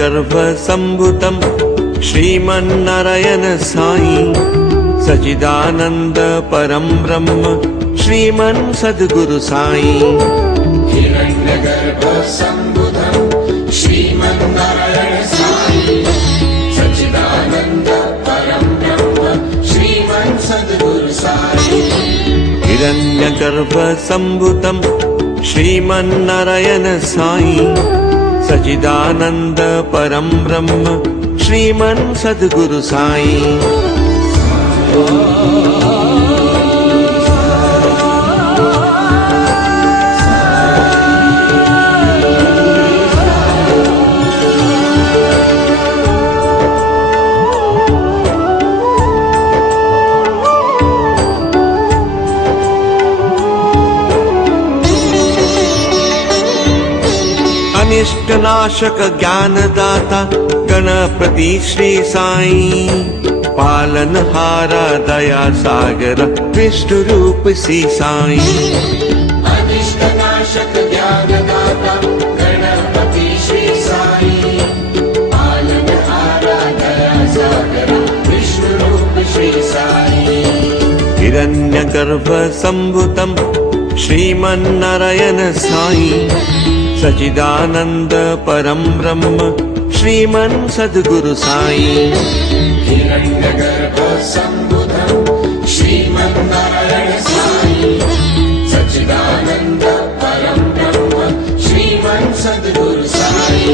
हिरण्यगर्भसम्भूतं श्रीमन्नारायण साई सच्चिदानन्द परं ब्रह्म श्रीमन् सद्गुरु साई हिरण्यगर्भसम्भूतं श्रीमन्नारायण साई सच्चिदानन्द परं ब्रह्म श्रीमन् सद्गुरु साई हिरण्यगर्भसम्भूतं श्रीमन्नारायण साई सच्चिदानन्द परं ब्रह्म श्रीमन् सद्गुरु साई अनिष्टनाशक ज्ञानदाता गणपति श्री साई पालनहारा दया सागर विष्णु रूप श्री साई अनिष्टनाशक ज्ञानदाता गणपति श्री साई पालनहारा दया सागर विष्णु रूप श्री साई हिरण्यगर्भसम्भूतं श्रीमन्नारायण साई सच्चिदानन्द परं ब्रह्म श्रीमन् सद्गुरु साई हिरण्यगर्भसम्भूतं श्रीमन्नारायण साई सच्चिदानन्द परं ब्रह्म श्रीमन् सद्गुरु साई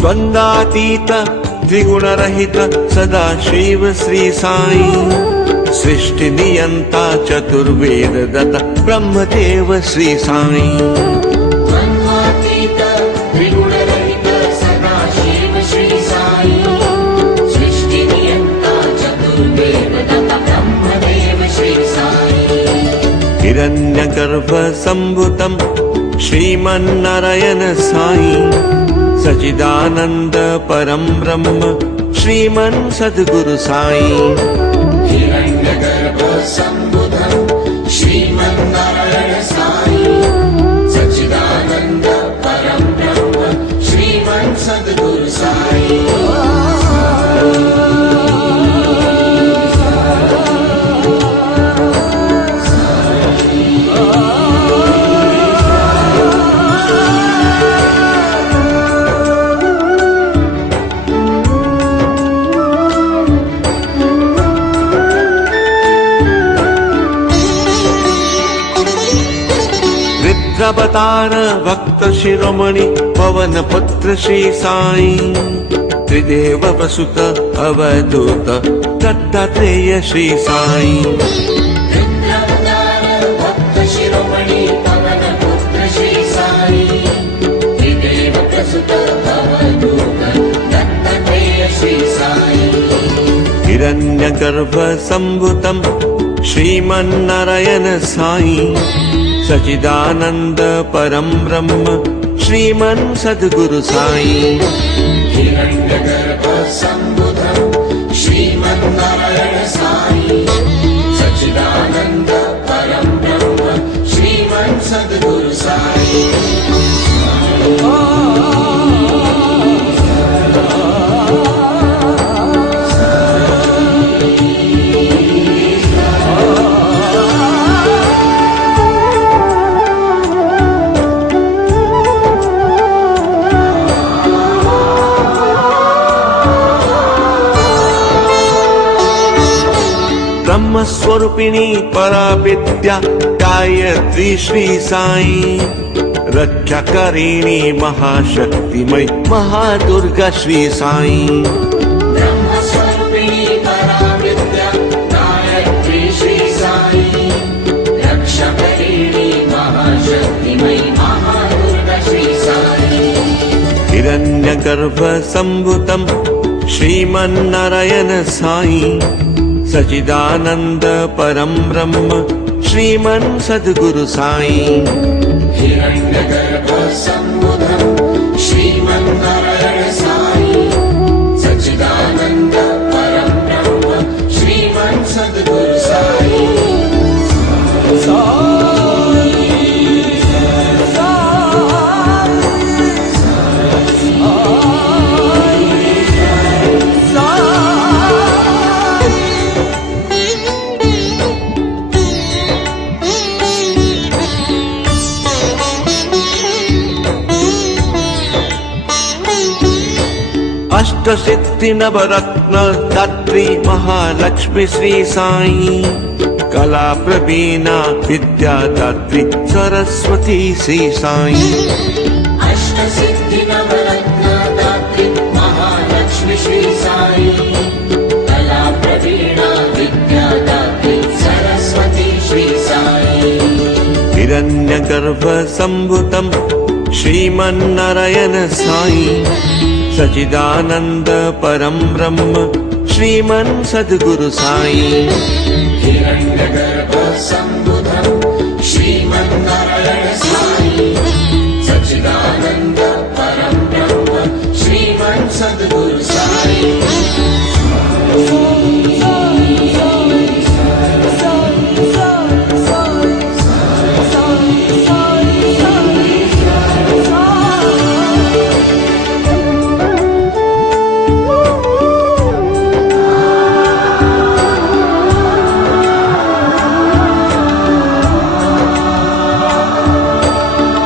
द्वन्द्वातीत द्विगुणरहित सदा शिव श्री साई सृष्टि नियंता चतुर्वेद दत्त ब्रह्मदेव श्री साई द्वन्द्वातीत त्रिगुणरहित सदा शिव श्री साई सृष्टि नियंता चतुर्वेद दत्त ब्रह्मदेव श्री साई हिरण्यगर्भसम्भूतं श्रीमन्नारायण साई सच्चिदानन्द परं ब्रह्म श्रीमन् सद्गुरु साई हिरण्यगर्भसम्भूतं श्रीमन्नारायण साई सच्चिदानन्द परं ब्रह्म श्रीमन् सद्गुरु साई रुद्रावतार भक्त शिरोमणि पवन पुत्र श्री साई त्रिदेव प्रसुत अवधूत दत्तात्रेय श्री साई रुद्रावतार भक्त शिरोमणि पवन पुत्र श्री साई त्रिदेव प्रसुत अवधूत दत्तात्रेय श्री साई हिरण्यगर्भसम्भूतं श्रीमन्नारायण साई सच्चिदानन्द परं ब्रह्म श्रीमन् सद्गुरु साई हिरण्यगर्भसम्भूतं श्रीमन्नारायण साई सच्चिदानन्द परं ब्रह्म श्रीमन् सद्गुरु साई ब्रह्मस्वरूपिणी पराविद्या गायत्री श्री साई रक्षाकरिणी महाशक्तिमयी महादुर्गा श्री साई ब्रह्मस्वरूपिणी पराविद्या गायत्री श्री साई रक्षाकरिणी महाशक्तिमयी महादुर्गा श्री साई हिरण्यगर्भसम्भूतं श्रीमन्नारायण साई सच्चिदानंद परम ब्रह्म श्रीमन सद्गुरु साई हिरण्यगर्भ सम्बुधं श्रीमन्नारायण साई सच्चिदानन्द परं ब्रह्म श्रीमन् सद्गुरु साई अष्टसिद्धि नवरत्न दात्री महालक्ष्मी श्री साई कला प्रवीणा विद्या दात्री सरस्वती श्री साई अष्टसिद्धि नवरत्न दात्री महालक्ष्मी श्री साई कला प्रवीणा विद्या दात्री सरस्वती श्री साई हिरण्यगर्भ सम्भुतं श्रीमन्नारायण साई सच्चिदानंद परम ब्रह्म श्रीमन सद्गुरु साई हिरण्यगर्भ सम्बुधं श्रीमन्नारायण साई सच्चिदानन्द परं ब्रह्म श्रीमन् सद्गुरु साई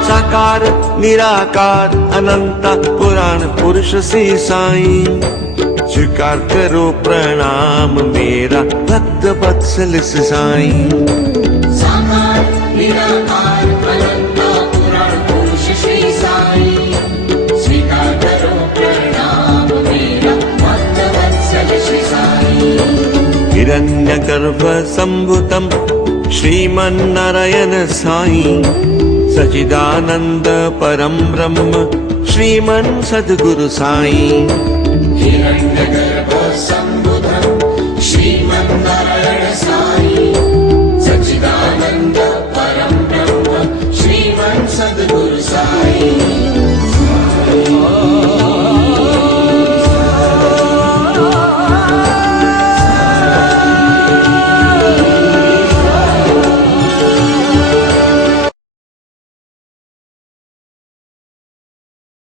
साकार निराकार अनंत पुराण पुरुष से साई स्वीकार करो प्रणाम मेरा भक्त वत्सल से साई साकार निराकार अनंत पुराण पुरुष श्री साई स्वीकार करो प्रणाम मेरा भक्त वत्सल श्री साई हिरण्यगर्भ सम्भुतं श्रीमन्नारायण साई सच्चिदानंद परम ब्रह्म श्रीमन सद्गुरु साई हिरण्यगर्भ सम्बुधं श्रीमन्नारायण साई